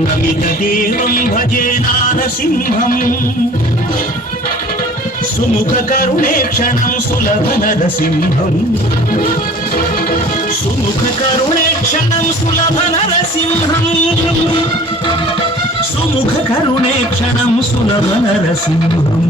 నమితదేవం భజే నారసింహం సుముఖ కరుణేక్షణం సులభ నరసింహం సుముఖ కరుణేక్షణం సులభ నరసింహం సుముఖ కరుణేక్షణం సులభ నరసింహం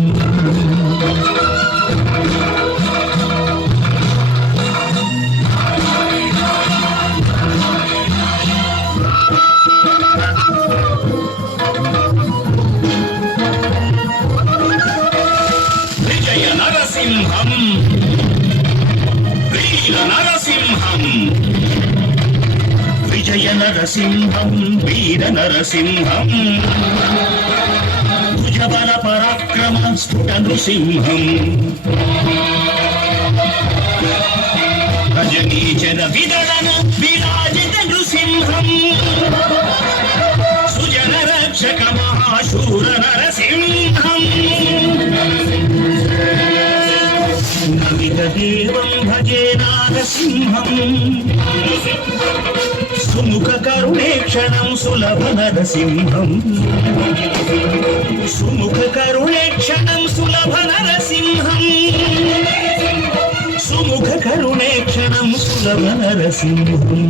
విజయ నరసింహం వీర నరసింహం విజయ నరసింహం వీర నరసింహం భుజబల పరాక్రమ స్ఫుట నృసింహం రజనీచర విదళన విరాజిత నృసింహం సుజన రక్షక మహాశూర నరసింహం నమితదేవం భజే నారసింహం సుముఖ కరుణేక్షణం సులభ నరసింహం సుముఖ కరుణేక్షణం సులభ నరసింహం సుముఖ కరుణేక్షణం సులభ నరసింహం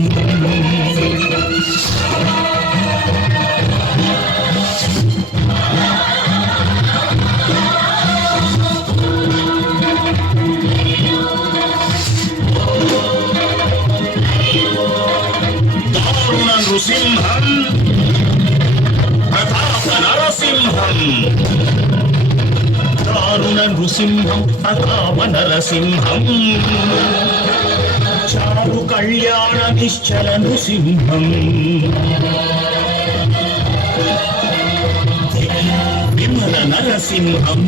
నృసింహం ప్రతాప నరసింహం దారుణ నృసింహం ప్రతాప నరసింహం చారు కళ్యాణ నిశ్చల నృసింహం విమల నరసింహం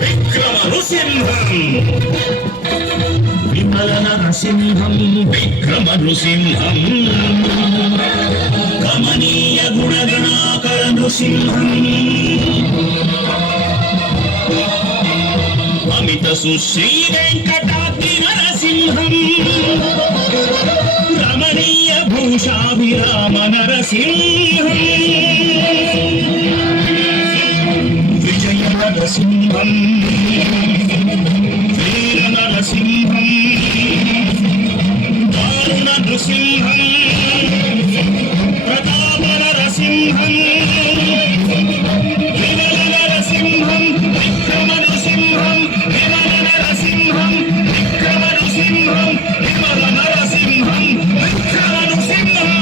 విక్రమ నృసింహం విమల నరసింహం విక్రమ నృసింహం కమనీయ గుణగణాకర నృసింహం అమిత సుశ్రీ వెంకటాద్రి నరసింహం రమణీయ భూషాభిరామ నరసింహం విజయ నరసింహం వీర నరసింహం దారుణ నృసింహం ప్రతాప నరసింహం విమల నరసింహం విక్రమ నృసింహం విమల నరసింహం విక్రమ నృసింహం విమల నరసింహం విక్రమ నృసింహం